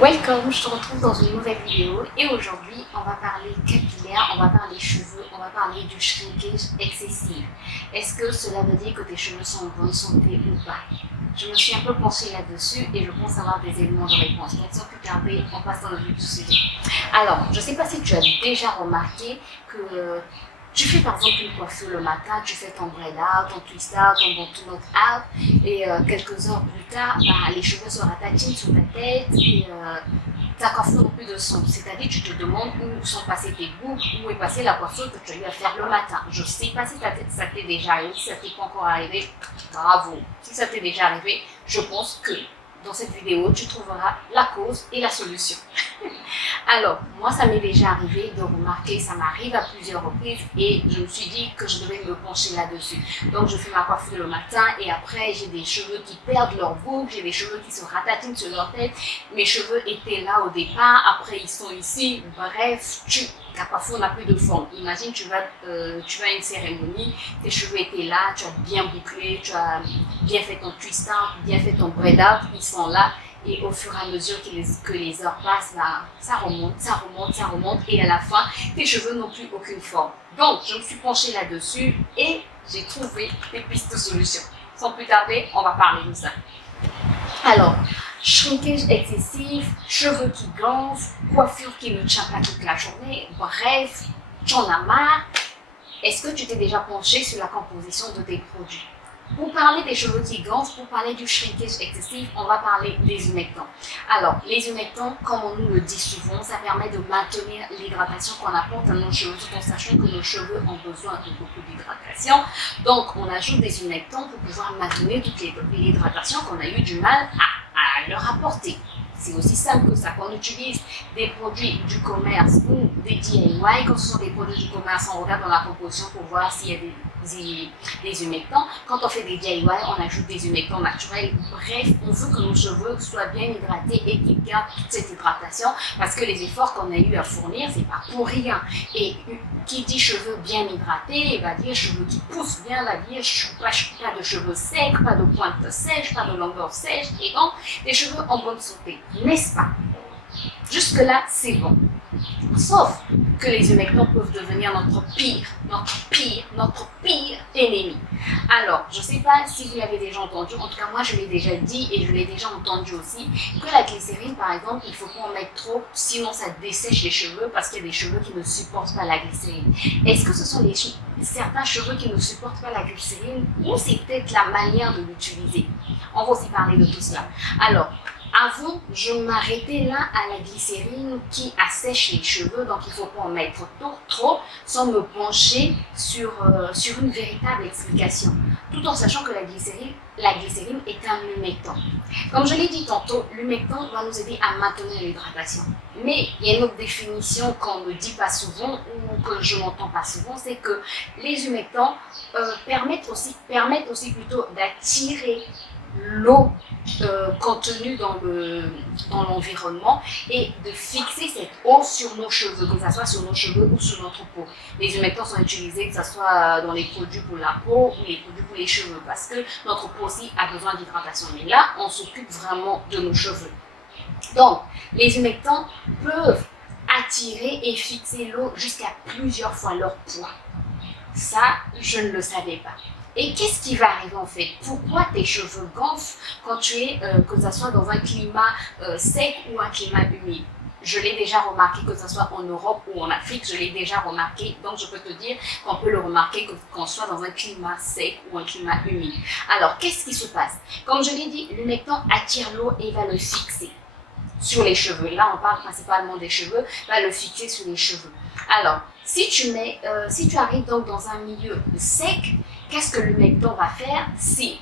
Welcome, je te retrouve dans une nouvelle vidéo et aujourd'hui on va parler capillaire, on va parler cheveux, on va parler du shrinkage excessif. Est-ce que cela veut dire que tes cheveux sont en bonne santé ou pas? Je me suis un peu penchée là-dessus et je pense avoir des éléments de réponse. Donc sans plus tarder, on passe dans le vif du sujet. Alors, je ne sais pas si tu as déjà remarqué que tu fais par exemple une coiffure le matin, tu fais ton braid out, ton twist out, ton bottom out et quelques heures plus tard, les cheveux se ratatinent sur ta tête et ta coiffure n'a plus de son. C'est-à-dire tu te demandes où sont passées tes boucles, où est passée la coiffure que tu as eu à faire le matin. Je ne sais pas si ça t'est déjà arrivé, si ça t'est pas encore arrivé, bravo. Si ça t'est déjà arrivé, je pense que dans cette vidéo, tu trouveras la cause et la solution. Alors, moi, ça m'est déjà arrivé de remarquer, ça m'arrive à plusieurs reprises et je me suis dit que je devais me pencher là-dessus. Donc, je fais ma coiffure le matin et après, j'ai des cheveux qui perdent leur boucle, j'ai des cheveux qui se ratatinent sur leur tête. Mes cheveux étaient là au départ, après, ils sont ici. Bref, ta coiffure n'a plus de forme. Imagine, tu vas à une cérémonie, tes cheveux étaient là, tu as bien bouclé, tu as bien fait ton twist out, bien fait ton braid out, ils sont là. Et au fur et à mesure que les heures passent, ça remonte et à la fin, tes cheveux n'ont plus aucune forme. Donc, je me suis penchée là-dessus et j'ai trouvé des pistes de solutions. Sans plus tarder, on va parler de ça. Alors, shrinkage excessif, cheveux qui gonflent, coiffure qui ne tient pas toute la journée, bref, tu en as marre. Est-ce que tu t'es déjà penché sur la composition de tes produits? Pour parler des cheveux qui gonflent, pour parler du shrinkage excessif, on va parler des humectants. Alors, les humectants, comme on nous le dit souvent, ça permet de maintenir l'hydratation qu'on apporte à nos cheveux, tout en sachant que nos cheveux ont besoin de beaucoup d'hydratation. Donc, on ajoute des humectants pour pouvoir maintenir toute l'hydratation qu'on a eu du mal à leur apporter. C'est aussi simple que ça, qu'on utilise des produits du commerce ou des DIY. Quand ce sont des produits du commerce, on regarde dans la composition pour voir s'il y a des humectants. Quand on fait des DIY, on ajoute des humectants naturels. Bref, on veut que nos cheveux soient bien hydratés et qu'ils gardent toute cette hydratation parce que les efforts qu'on a eu à fournir, c'est pas pour rien. Et qui dit cheveux bien hydratés, va dire cheveux qui poussent bien, va dire pas de cheveux secs, pas de pointe sèche, pas de longueur sèche, et donc des cheveux en bonne santé, n'est-ce pas? Jusque-là, c'est bon. Sauf que les humectants peuvent devenir notre pire ennemi. Alors, je ne sais pas si vous l'avez déjà entendu, en tout cas moi je l'ai déjà dit et je l'ai déjà entendu aussi, que la glycérine par exemple, il ne faut pas en mettre trop, sinon ça dessèche les cheveux parce qu'il y a des cheveux qui ne supportent pas la glycérine. Est-ce que ce sont certains cheveux qui ne supportent pas la glycérine ou c'est peut-être la manière de l'utiliser? On va aussi parler de tout cela. Alors, avant, je m'arrêtais là à la glycérine qui assèche les cheveux, donc il ne faut pas en mettre trop, sans me pencher sur une véritable explication, tout en sachant que la glycérine est un humectant. Comme je l'ai dit tantôt, l'humectant va nous aider à maintenir l'hydratation. Mais il y a une autre définition qu'on ne dit pas souvent ou que je n'entends pas souvent, c'est que les humectants permettent aussi plutôt d'attirer l'eau contenue dans l'environnement et de fixer cette eau sur nos cheveux, que ce soit sur nos cheveux ou sur notre peau. Les humectants sont utilisés, que ce soit dans les produits pour la peau ou les produits pour les cheveux, parce que notre peau aussi a besoin d'hydratation. Mais là, on s'occupe vraiment de nos cheveux. Donc, les humectants peuvent attirer et fixer l'eau jusqu'à plusieurs fois leur poids. Ça, je ne le savais pas. Et qu'est-ce qui va arriver en fait? Pourquoi tes cheveux gonflent quand tu es, que ce soit dans un climat sec ou un climat humide? Je l'ai déjà remarqué, que ce soit en Europe ou en Afrique, je l'ai déjà remarqué. Donc, je peux te dire qu'on peut le remarquer qu'on soit dans un climat sec ou un climat humide. Alors, qu'est-ce qui se passe? Comme je l'ai dit, l'humectant attire l'eau et va le fixer sur les cheveux. Là, on parle principalement des cheveux, va le fixer sur les cheveux. Alors, si tu arrives donc dans un milieu sec, qu'est-ce que l'humectant va faire? Si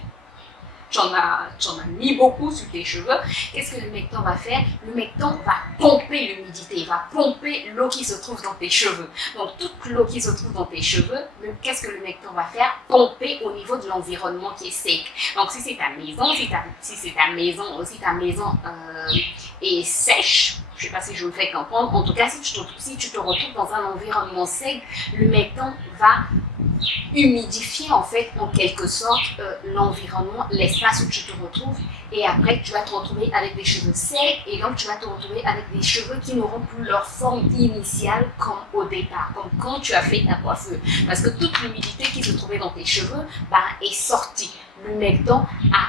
tu en as mis beaucoup sur tes cheveux, qu'est-ce que l'humectant va faire? L'humectant va pomper l'humidité, va pomper l'eau qui se trouve dans tes cheveux. Donc, toute l'eau qui se trouve dans tes cheveux, qu'est-ce que l'humectant va faire? Pomper au niveau de l'environnement qui est sec. Donc, si c'est ta maison, si ta maison est sèche, je ne sais pas si je vous fais comprendre, en tout cas, si tu te retrouves dans un environnement sec, l'humectant va humidifier en fait en quelque sorte l'environnement, l'espace où tu te retrouves, et après tu vas te retrouver avec des cheveux secs, et donc tu vas te retrouver avec des cheveux qui n'auront plus leur forme initiale comme au départ, comme quand tu as fait ta coiffure, parce que toute l'humidité qui se trouvait dans tes cheveux est sortie. L'humectant a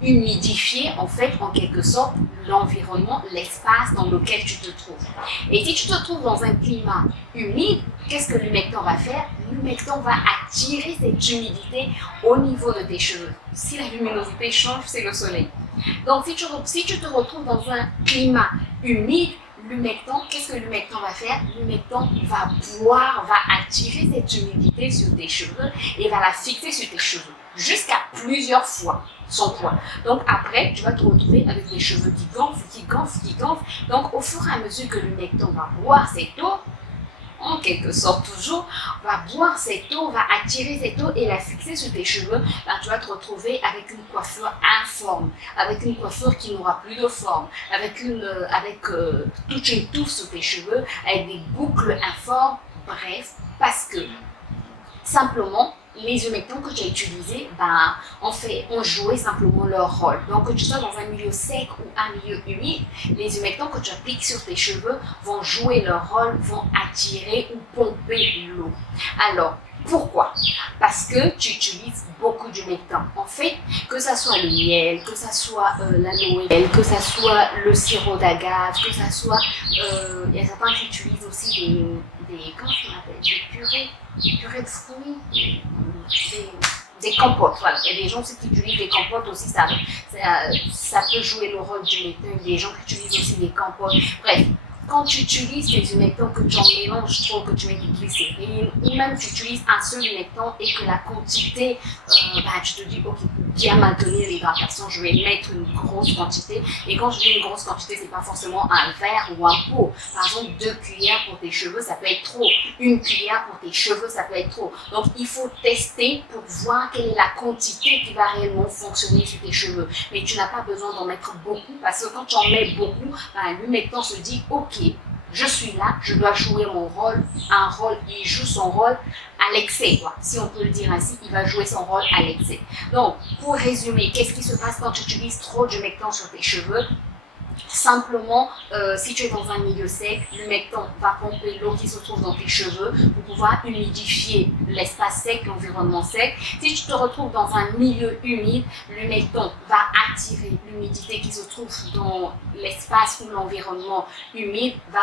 humidifier en fait en quelque sorte l'environnement, l'espace dans lequel tu te trouves. Et si tu te trouves dans un climat humide, qu'est-ce que l'humectant va faire? L'humectant va attirer cette humidité au niveau de tes cheveux. Si la luminosité change, c'est le soleil. Donc si tu te retrouves dans un climat humide, l'humectant, qu'est-ce que l'humectant va faire? L'humectant va attirer cette humidité sur tes cheveux et va la fixer sur tes cheveux jusqu'à plusieurs fois son poids. Donc après, tu vas te retrouver avec des cheveux qui gonflent, qui gonflent, qui gonflent. Donc au fur et à mesure que l'humectant va boire cette eau, en quelque sorte toujours, va boire cette eau, va attirer cette eau et la fixer sur tes cheveux, tu vas te retrouver avec une coiffure informe, avec une coiffure qui n'aura plus de forme, avec toute une touffe sur tes cheveux, avec des boucles informes, bref, parce que simplement, les humectants que tu as utilisés, ont joué simplement leur rôle. Donc, que tu sois dans un milieu sec ou un milieu humide, les humectants que tu appliques sur tes cheveux vont jouer leur rôle, vont attirer ou pomper l'eau. Alors, pourquoi? Parce que tu utilises beaucoup d'humectants. En fait, que ça soit le miel, que ça soit l'aloe vera, que ça soit le sirop d'agave, que ça soit, il y a certains qui utilisent aussi comment on appelle, des purées de fruits, des compotes, voilà. Il y a des gens aussi qui utilisent des compotes aussi, ça peut jouer le rôle d'humectant. Il y a des gens qui utilisent aussi des compotes. Bref, quand tu utilises tes humectants, que tu en mélanges trop, que tu mets du glycérine, ou même tu utilises un seul humectant et que la quantité, tu te dis, ok, pour bien maintenir l'hydratation, je vais mettre une grosse quantité. Et quand je dis une grosse quantité, c'est pas forcément un verre ou un pot. Par exemple, 2 cuillères pour tes cheveux, ça peut être trop. 1 cuillère pour tes cheveux, ça peut être trop. Donc, il faut tester pour voir quelle est la quantité qui va réellement fonctionner sur tes cheveux. Mais tu n'as pas besoin d'en mettre beaucoup, parce que quand tu en mets beaucoup, l'humectant se dit, ok, je suis là, je dois jouer mon rôle, il joue son rôle à l'excès, si on peut le dire ainsi, il va jouer son rôle à l'excès. Donc, pour résumer, qu'est-ce qui se passe quand tu utilises trop d'humectant sur tes cheveux? Simplement, si tu es dans un milieu sec, l'humectant va pomper l'eau qui se trouve dans tes cheveux pour pouvoir humidifier l'espace sec, l'environnement sec. Si tu te retrouves dans un milieu humide, l'humectant va attirer l'humidité qui se trouve dans l'espace ou l'environnement humide, va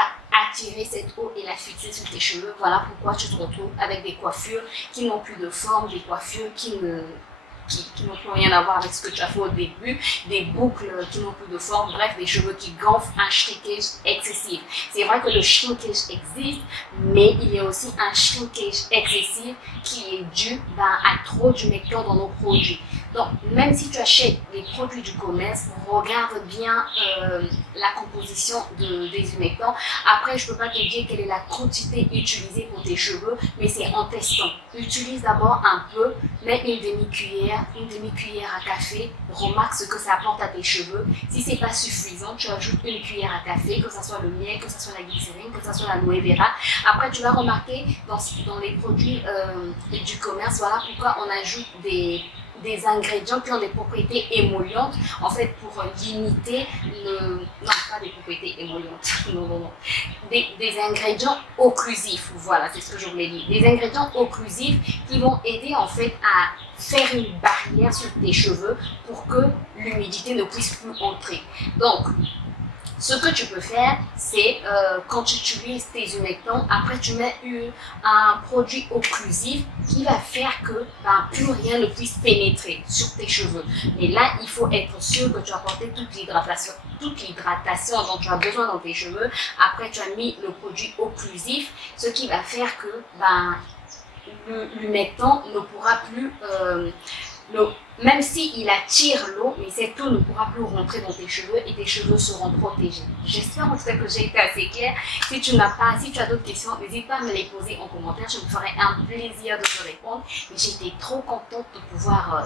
attirer cette eau et la fixer sur tes cheveux. Voilà pourquoi tu te retrouves avec des coiffures qui n'ont plus de forme, des coiffures qui n'ont plus rien à voir avec ce que tu as fait au début, des boucles qui n'ont plus de forme, bref, des cheveux qui gonflent, un shrinkage excessif. C'est vrai que le shrinkage existe, mais il y a aussi un shrinkage excessif qui est dû à trop d'humectant dans nos produits. Donc, même si tu achètes des produits du commerce, regarde bien la composition des humectants. Après, je ne peux pas te dire quelle est la quantité utilisée pour tes cheveux, mais c'est en testant. Utilise d'abord un peu, mets une demi-cuillère à café, remarque ce que ça apporte à tes cheveux. Si ce n'est pas suffisant, tu ajoutes une cuillère à café, que ce soit le miel, que ce soit la glycérine, que ce soit l'aloe vera. Après, tu vas remarquer dans les produits du commerce, voilà pourquoi on ajoute des ingrédients qui ont des propriétés émollientes, en fait pour limiter non, pas des propriétés émollientes, non. Des ingrédients occlusifs, voilà, c'est ce que je voulais dire. Des ingrédients occlusifs qui vont aider en fait à faire une barrière sur tes cheveux pour que l'humidité ne puisse plus entrer. Donc, ce que tu peux faire, c'est quand tu utilises tes humectants, après tu mets un produit occlusif qui va faire que plus rien ne puisse pénétrer sur tes cheveux. Mais là, il faut être sûr que tu as apporté toute l'hydratation dont tu as besoin dans tes cheveux. Après, tu as mis le produit occlusif, ce qui va faire que l'humectant ne pourra plus Même s'il attire l'eau, mais cette eau ne pourra plus rentrer dans tes cheveux et tes cheveux seront protégés. J'espère en tout cas que j'ai été assez claire. Si tu as d'autres questions, n'hésite pas à me les poser en commentaire. Je me ferai un plaisir de te répondre. J'étais trop contente de pouvoir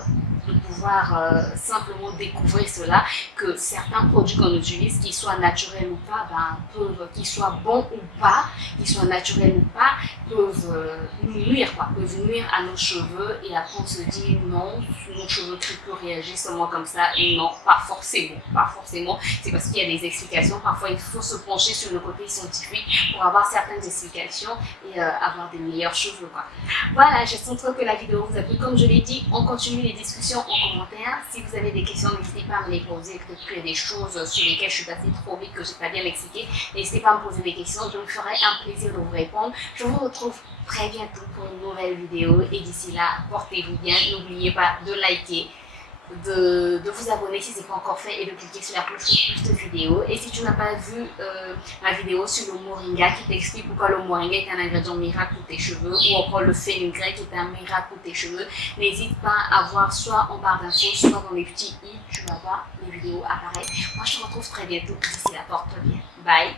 simplement découvrir cela, que certains produits qu'on utilise, qu'ils soient naturels ou pas, qu'ils soient bons ou pas, qu'ils soient naturels ou pas, peuvent nuire à nos cheveux, et après on se dit non, nos cheveux crépus réagissent seulement comme ça, et non, pas forcément, c'est parce qu'il y a des explications. Parfois il faut se pencher sur le côté scientifique pour avoir certaines explications et avoir des meilleurs cheveux, quoi. Voilà, j'espère que la vidéo vous a plu. Comme je l'ai dit, on continue les discussions en commentaire. Si vous avez des questions, n'hésitez pas à me les poser. Peut-être qu'il y a des choses sur lesquelles je suis passée trop vite, que je n'ai pas bien expliqué. N'hésitez pas à me poser des questions, je me ferai un plaisir de vous répondre. Je vous retrouve très bientôt pour une nouvelle vidéo, et d'ici là, portez-vous bien. N'oubliez pas de liker, de vous abonner si ce n'est pas encore fait, et de cliquer sur la cloche pour plus de vidéos. Et si tu n'as pas vu ma vidéo sur le moringa qui t'explique pourquoi le moringa est un ingrédient miracle pour tes cheveux, ou encore le fenugrec qui est un miracle pour tes cheveux, n'hésite pas à voir soit en barre d'infos, soit dans les petits i, tu vas voir les vidéos apparaître. Moi je te retrouve très bientôt, d'ici là, porte-toi bien. Bye.